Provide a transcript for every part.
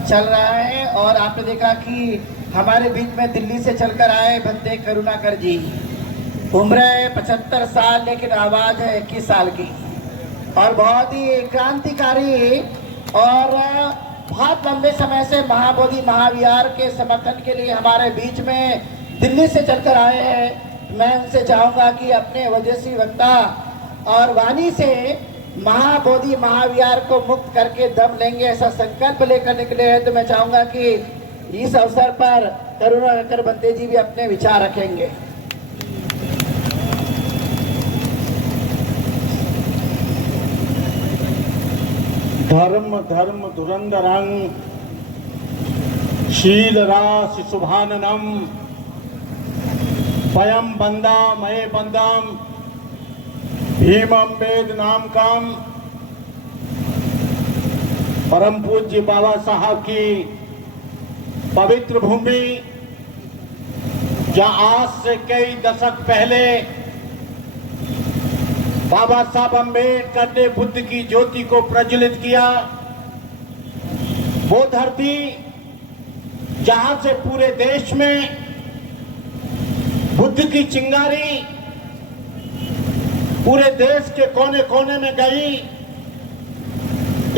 चल रहा है। और आपने देखा कि हमारे बीच में दिल्ली से चलकर आए बंदे करुणाकर जी, उम्र है 75 साल लेकिन आवाज है 21 साल की, और बहुत ही क्रांतिकारी और बहुत लंबे समय से महाबोधि महाविहार के समर्थन के लिए हमारे बीच में दिल्ली से चलकर आए हैं। मैं उनसे चाहूंगा कि अपने ओजस्वी वक्ता और वाणी से महाबोधि महाविहार को मुक्त करके दम लेंगे ऐसा संकल्प लेकर निकले हैं। तो मैं चाहूंगा कि इस अवसर पर करुणाकर बंदे जी भी अपने विचार रखेंगे। धर्म धर्म धुरंधरं शील राशि शुभाननम पयम बंदा मये बंदम भीमम वेद नाम कम। परम पूज्य बाबा साहब की पवित्र भूमि, जहां आज से कई दशक पहले बाबा साहब अम्बेडकर ने बुद्ध की ज्योति को प्रज्वलित किया, वो धरती जहां से पूरे देश में बुद्ध की चिंगारी पूरे देश के कोने कोने में गई।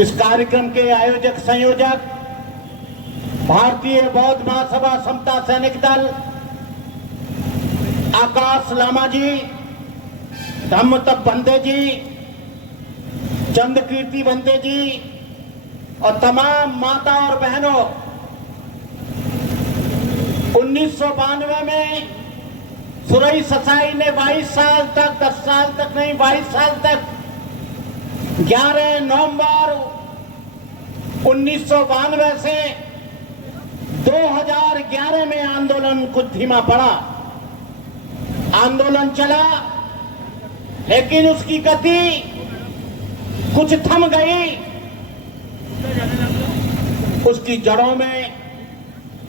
इस कार्यक्रम के आयोजक संयोजक भारतीय बौद्ध महासभा समता सैनिक दल, आकाश लामा जी, धम्मतप बंदे जी, चंद्रकीर्ति बंदे जी और तमाम माता और बहनों, 1992 में सुरई ससाई ने 22 साल तक, 10 साल तक नहीं 22 साल तक 11 नवंबर 1992 से 2011 में आंदोलन कुछ धीमा पड़ा। आंदोलन चला लेकिन उसकी गति कुछ थम गई। उसकी जड़ों में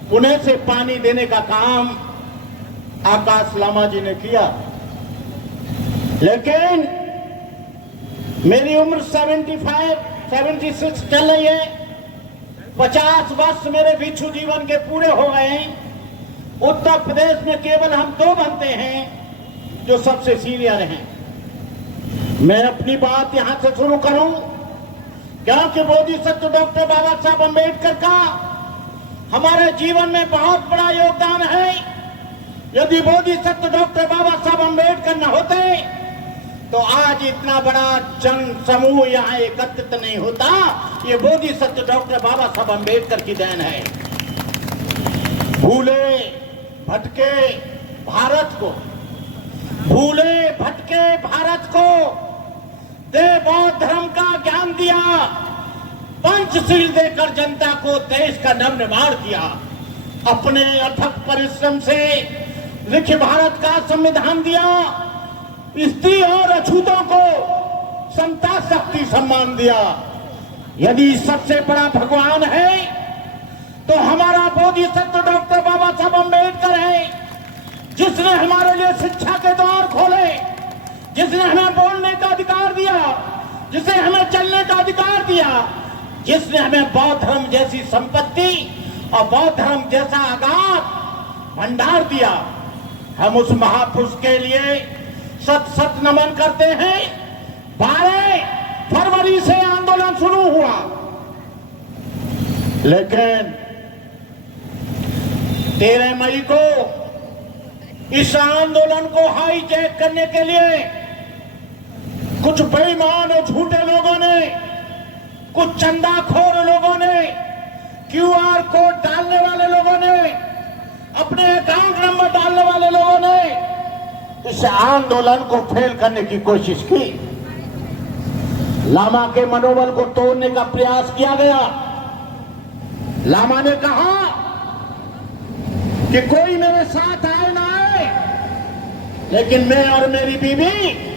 पुणे से पानी देने का काम आकाश लामा जी ने किया। लेकिन मेरी उम्र 76 चल रही है, 50 वर्ष मेरे भिक्षु जीवन के पूरे हो गए हैं। उत्तर प्रदेश में केवल हम 2 बनते हैं जो सबसे सीनियर हैं। मैं अपनी बात यहां से शुरू करूं क्योंकि बोधिसत्व डॉक्टर बाबा साहब अम्बेडकर का हमारे जीवन में बहुत बड़ा योगदान है। यदि बोधिसत्व डॉक्टर बाबा साहब अम्बेडकर न होते तो आज इतना बड़ा जन समूह यहाँ एकत्रित नहीं होता। ये बोधिसत्व डॉक्टर बाबा साहब अम्बेडकर की देन है। भूले भटके भारत को, भूले भटके भारत को दे बौद्ध धर्म का ज्ञान दिया, पंचशील देकर जनता को देश का नवनिर्माण किया। अपने अथक परिश्रम से लिखे भारत का संविधान दिया, स्त्री और अछूतों को समता शक्ति सम्मान दिया। यदि सबसे बड़ा भगवान है तो हमारा बोधिसत्व डॉक्टर बाबा साहब अम्बेडकर है, जिसने हमारे लिए शिक्षा के द्वार खोले, जिसने हमें बोलने का अधिकार दिया, जिसने हमें चलने का अधिकार दिया, जिसने हमें बौद्ध धर्म जैसी संपत्ति और बौद्ध धर्म जैसा अगाध भंडार दिया। हम उस महापुरुष के लिए सत सत नमन करते हैं। 12 फरवरी से आंदोलन शुरू हुआ, लेकिन 13 मई को इस आंदोलन को हाईजैक करने के लिए कुछ बेईमान और झूठे लोगों ने, कुछ चंदाखोर लोगों ने, QR कोड डालने वाले लोगों ने, अपने अकाउंट नंबर डालने वाले लोगों ने इस आंदोलन को फेल करने की कोशिश की। लामा के मनोबल को तोड़ने का प्रयास किया गया। लामा ने कहा कि कोई मेरे साथ आए ना आए, लेकिन मैं और मेरी बीवी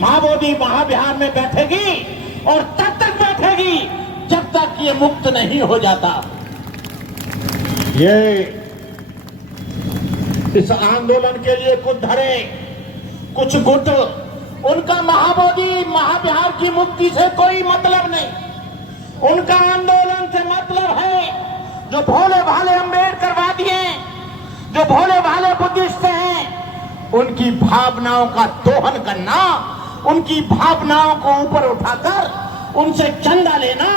महाबोधि महाविहार में बैठेगी और तब तक बैठेगी जब तक ये मुक्त नहीं हो जाता। ये इस आंदोलन के लिए कुछ धड़े, कुछ गुट, उनका महाबोधि महाविहार की मुक्ति से कोई मतलब नहीं। उनका आंदोलन से मतलब है जो भोले भाले अम्बेडकरवादी हैं, जो भोले भाले बुद्धिस्ट हैं, उनकी भावनाओं का दोहन करना, उनकी भावनाओं को ऊपर उठाकर उनसे चंदा लेना,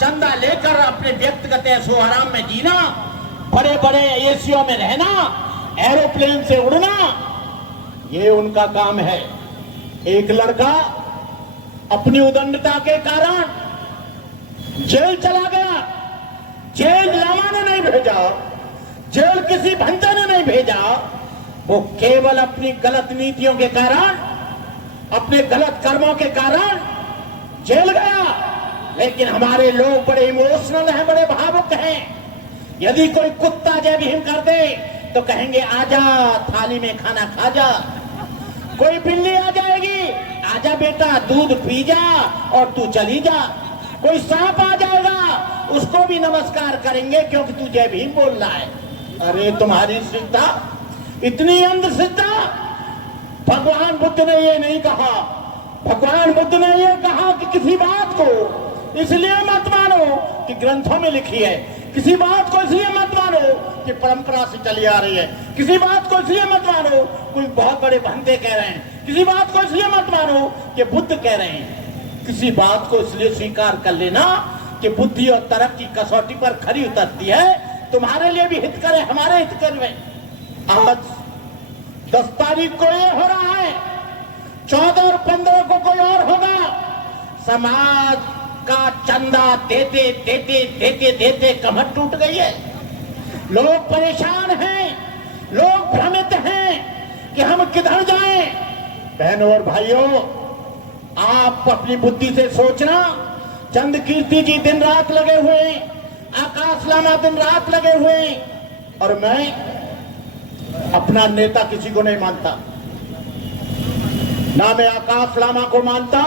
चंदा लेकर अपने व्यक्तिगत ऐशो आराम में जीना, बड़े बड़े एसियों में रहना, एरोप्लेन से उड़ना, ये उनका काम है। एक लड़का अपनी उदंडता के कारण जेल चला गया। जेल लामा ने नहीं भेजा, जेल किसी भंते ने नहीं भेजा, वो केवल अपनी गलत नीतियों के कारण, अपने गलत कर्मों के कारण जेल गया। लेकिन हमारे लोग बड़े इमोशनल हैं, बड़े भावुक हैं। यदि कोई कुत्ता जय भीम कर दे तो कहेंगे आजा थाली में खाना खा जा। कोई बिल्ली आ जाएगी, आजा बेटा दूध पी जा और तू चली जा। कोई सांप आ जाएगा, उसको भी नमस्कार करेंगे क्योंकि तू जय भीम बोल रहा है। अरे तुम्हारी श्रद्धा इतनी अंधश्रद्धा। भगवान बुद्ध ने ये नहीं कहा, भगवान बुद्ध ने ये कहा कि किसी बात को इसलिए मत मानो कि ग्रंथों में लिखी है, किसी बात को इसलिए मत मानो कि परंपरा से चली आ रही है, किसी बात को इसलिए मत मानो कोई बहुत बड़े भंते कह रहे हैं, किसी बात को इसलिए मत मानो कि बुद्ध कह रहे हैं। किसी बात को इसलिए स्वीकार कर लेना कि बुद्धि और तर्क की कसौटी पर खरी उतरती है। तुम्हारे लिए भी हित करे, हमारे हित करे। आज 10 तारीख को ये हो रहा है, 14 और 15 को कोई और होगा। समाज का चंदा देते देते देते देते कमर टूट गई है। लोग परेशान हैं, लोग भ्रमित हैं कि हम किधर जाएं। बहनों और भाइयों, आप अपनी बुद्धि से सोचना। चंद कीर्ति जी दिन रात लगे हुए, आकाश लामा दिन रात लगे हुए, और मैं अपना नेता किसी को नहीं मानता, ना मैं आकाश लामा को मानता,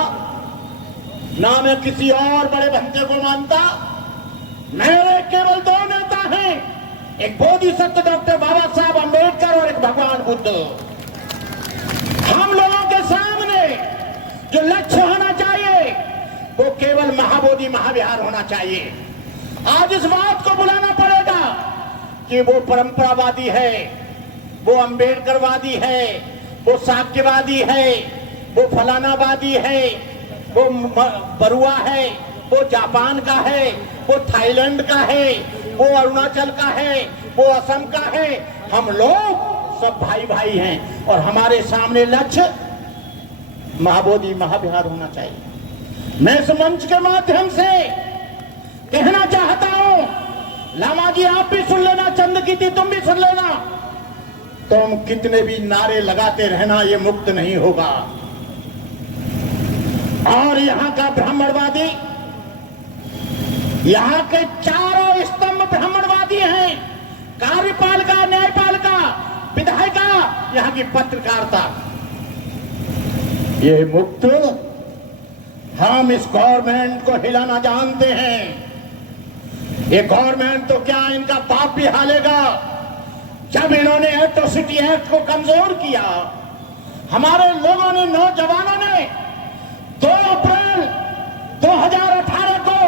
ना मैं किसी और बड़े भंते को मानता। मेरे केवल 2 नेता हैं, एक बोधिसत्व डॉक्टर बाबा साहब अम्बेडकर और एक भगवान बुद्ध। हम लोगों के सामने जो लक्ष्य होना चाहिए वो केवल महाबोधि महाविहार होना चाहिए। आज इस बात को बुलाना पड़ेगा कि वो परंपरावादी है, वो अम्बेडकरवादी है, वो साक्यवादी है, वो फलानावादी है, वो बरुआ है, वो जापान का है, वो थाईलैंड का है, वो अरुणाचल का है, वो असम का है। हम लोग सब भाई भाई हैं और हमारे सामने लक्ष्य महाबोधि महाविहार होना चाहिए। मैं इस मंच के माध्यम से कहना चाहता हूं, लामा जी आप भी सुन लेना, चंद कीर्ति तुम भी सुन लेना, तुम कितने भी नारे लगाते रहना ये मुक्त नहीं होगा। और यहाँ का ब्राह्मणवादी, यहाँ के चारों स्तंभ ब्राह्मणवादी हैं, कार्यपालिका, न्यायपालिका, विधायिका, यहाँ की पत्रकारिता। ये मुक्त हम इस गवर्नमेंट को हिलाना जानते हैं। ये गवर्नमेंट तो क्या इनका पाप भी हालेगा। जब इन्होंने एट्रोसिटी एक्ट को कमजोर किया, हमारे लोगों ने, नौजवानों ने 2 अप्रैल 2018 को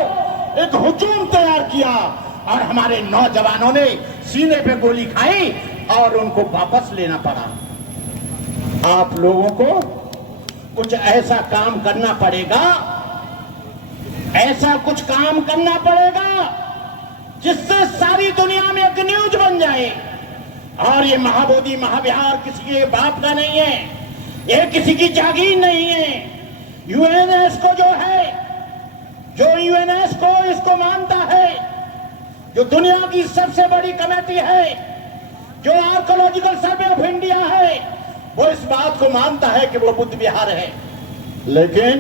एक हुजूम तैयार किया और हमारे नौजवानों ने सीने पे गोली खाई और उनको वापस लेना पड़ा। आप लोगों को कुछ ऐसा काम करना पड़ेगा, ऐसा कुछ काम करना पड़ेगा जिससे सारी दुनिया में एक न्यूज बन जाए। और ये महाबोधि महाविहार किसी के बाप का नहीं है, ये किसी की जागीर नहीं है। यूएनएस्को जो है, जो यूएनएस्को इसको मानता है, जो दुनिया की सबसे बड़ी कमेटी है, जो आर्कोलॉजिकल सर्वे ऑफ इंडिया है, वो इस बात को मानता है कि वो बुद्ध विहार है। लेकिन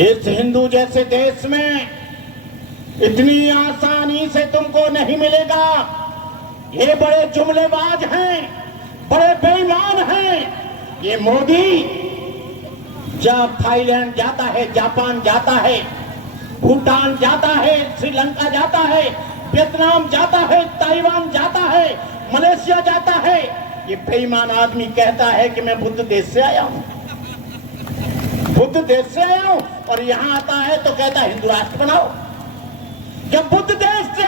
इस हिंदू जैसे देश में इतनी आसानी से तुमको नहीं मिलेगा। ये बड़े जुमलेबाज हैं, बड़े बेईमान हैं। ये मोदी जब थाईलैंड जाता है, जापान जाता है, भूटान जाता है, श्रीलंका जाता है, वियतनाम जाता है, ताइवान जाता है, मलेशिया जाता है, ये बेईमान आदमी कहता है कि मैं बुद्ध देश से आया हूं, बुद्ध देश से आया हूं, और यहां आता है तो कहता है हिंदू राष्ट्र बनाओ। जब बुद्ध देश से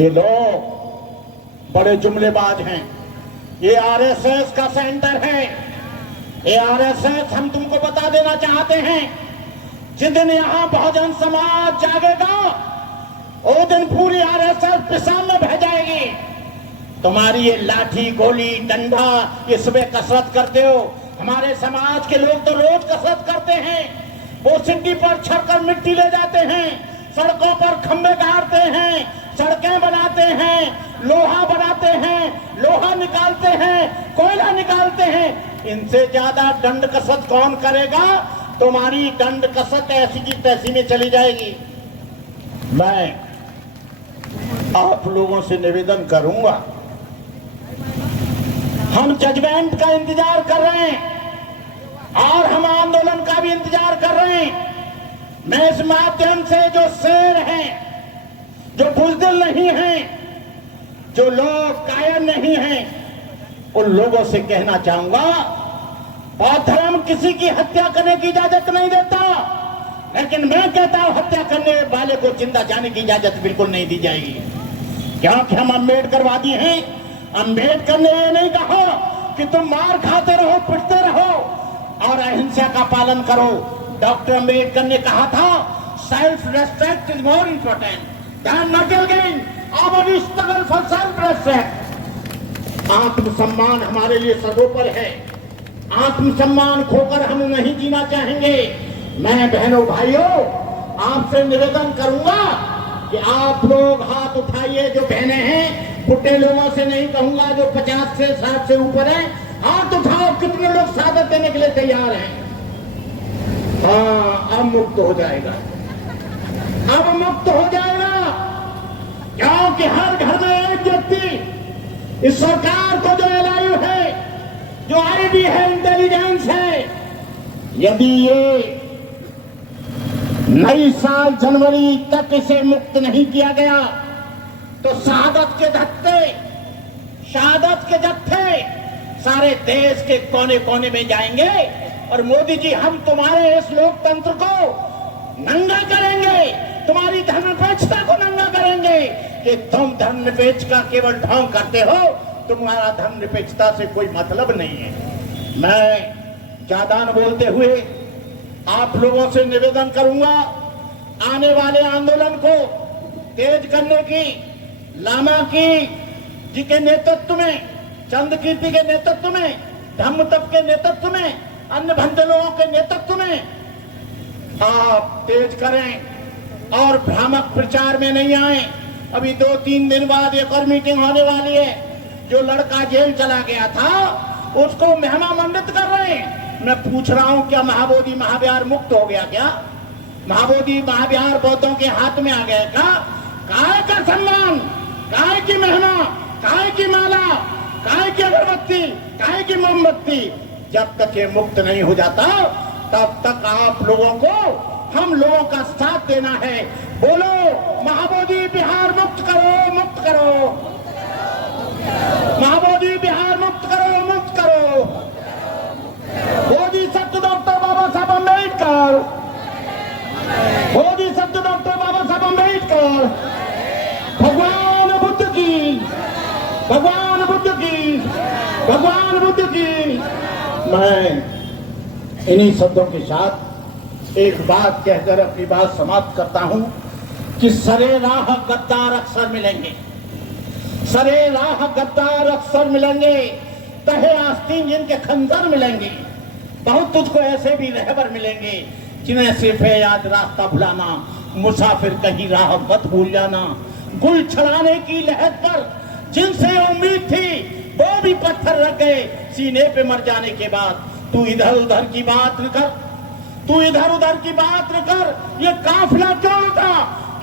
ये लोग बड़े जुमलेबाज हैं। ये आरएसएस का सेंटर है। ये आरएसएस, हम तुमको बता देना चाहते हैं, जिस दिन यहां बहुजन समाज जागेगा वो दिन पूरी आरएसएस पिसान में बह जाएगी। तुम्हारी ये लाठी गोली डंडा इसमें कसरत करते हो। हमारे समाज के लोग तो रोज कसरत करते हैं। वो सिड्डी पर छड़कर मिट्टी ले जाते हैं, सड़कों पर खंभे गाड़ते हैं, सड़कें बनाते हैं, लोहा बनाते हैं, लोहा निकालते हैं, कोयला निकालते हैं। इनसे ज्यादा दंड कसरत कौन करेगा? तुम्हारी दंड कसरत ऐसी की तैसी में चली जाएगी। मैं आप लोगों से निवेदन करूंगा, हम जजमेंट का इंतजार कर रहे हैं और हम आंदोलन का भी इंतजार कर रहे हैं। मैं इस माध्यम से जो शेर हैं, जो बुज़दिल नहीं हैं, जो लोग कायर नहीं हैं, उन लोगों से कहना चाहूंगा, बौद्ध धर्म किसी की हत्या करने की इजाजत नहीं देता, लेकिन मैं कहता हूं हत्या करने वाले को जिंदा जाने की इजाजत बिल्कुल नहीं दी जाएगी। क्योंकि हम अम्बेडकरवादी हैं। अम्बेडकर ने ये नहीं कहा कि तुम मार खाते रहो, पिटते रहो और अहिंसा का पालन करो। डॉक्टर अम्बेडकर ने कहा था, self respect is more important than material gain. Our struggle for self respect. आत्मसम्मान हमारे लिए सर्वोपरि है। आत्मसम्मान खोकर हम नहीं जीना चाहेंगे। मैं बहनों भाइयों आपसे निवेदन करूंगा कि आप लोग हाथ उठाइए, जो बहनें हैं। बुढ़े लोगों से नहीं कहूंगा, जो 50 से 60 से ऊपर हैं, हाथ उठाओ। कितने लोग शहादत देने के लिए तैयार हैं? हाँ, अब मुक्त हो जाएगा, अब मुक्त हो जाएगा। क्योंकि हर घर में एक व्यक्ति इस सरकार को जो एलआईयू है, जो आईबी है, इंटेलिजेंस है, यदि ये नई साल जनवरी तक इसे मुक्त नहीं किया गया तो शहादत के जत्थे सारे देश के कोने कोने में जाएंगे। और मोदी जी, हम तुम्हारे इस लोकतंत्र को नंगा करेंगे, तुम्हारी धर्मनिरपेक्षता को नंगा करेंगे कि तुम धर्मनिरपेक्ष का केवल ढोंग करते हो, तुम्हारा धर्मनिरपेक्षता से कोई मतलब नहीं है। मैं ज्यादा न बोलते हुए आप लोगों से निवेदन करूंगा, आने वाले आंदोलन को तेज करने की, लामा जी के नेतृत्व में, चंद कीर्ति के नेतृत्व में, धम्मतप के नेतृत्व में, अन्य भंते लोगों के नेतृत्व में आप तेज करें और भ्रामक प्रचार में नहीं आए। अभी 2-3 दिन बाद एक और मीटिंग होने वाली है। जो लड़का जेल चला गया था उसको मेहमानमंडित कर रहे हैं। मैं पूछ रहा हूं, क्या महाबोधि महाविहार मुक्त हो गया? क्या महाबोधि महाविहार बौद्धों के हाथ में आ गया? क्या काय का सम्मान, काय की महिमा, काय की माला, काय की अगरबत्ती, काय की मोमबत्ती, जब तक ये मुक्त नहीं हो जाता तब तक आप लोगों को, हम लोगों का साथ देना है। बोलो, महाबोधि बिहार मुक्त करो, मुक्त करो, महाबोधि बिहार मुक्त करो, मुक्त करो। बोधि सत्य डॉक्टर बाबा साहब अम्बेडकर, बोधि सत्य डॉक्टर बाबा साहब अम्बेडकर, भगवान बुद्ध की, भगवान बुद्ध की, भगवान बुद्ध की। मैं इन्हीं शब्दों के साथ एक बात कहकर अपनी बात समाप्त करता हूं कि सरे राह गद्दार अक्सर मिलेंगे, सरे राह गद्दार अक्सर मिलेंगे, तहे आस्तीन जिनके खंजर मिलेंगे। बहुत तुझको ऐसे भी रहबर मिलेंगे जिन्हें सिर्फ है याद रास्ता भुलाना, मुसाफिर कहीं राह मत भूल जाना। गुल छड़ाने की लहर पर जिनसे उम्मीद थी वो भी पत्थर रख गए सीने पे मर जाने के बाद। तू इधर उधर की बात न कर, तू इधर उधर की बात न कर। ये काफिला क्यों था?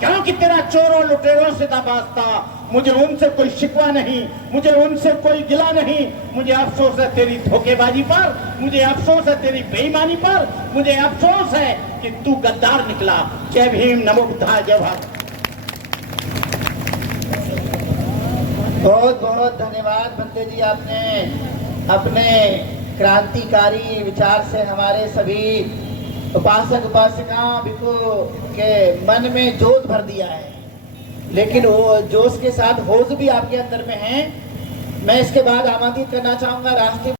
क्योंकि तेरा चोरों लुटेरों से था वास्ता। मुझे उनसे कोई शिकवा नहीं, मुझे उनसे कोई गिला नहीं। मुझे अफसोस है तेरी धोखेबाजी पर, मुझे अफसोस है तेरी बेईमानी पर, मुझे अफसोस है कि तू गद्दार निकला। जय भीम, नमो बुद्धाय, जय भारत। बहुत बहुत धन्यवाद बंदे जी, आपने अपने क्रांतिकारी विचार से हमारे सभी उपासक उपासिका भिक्षु के मन में जोत भर दिया है। लेकिन वो जोश के साथ होश भी आपके अंदर में है। मैं इसके बाद आमंत्रित करना चाहूंगा राष्ट्रीय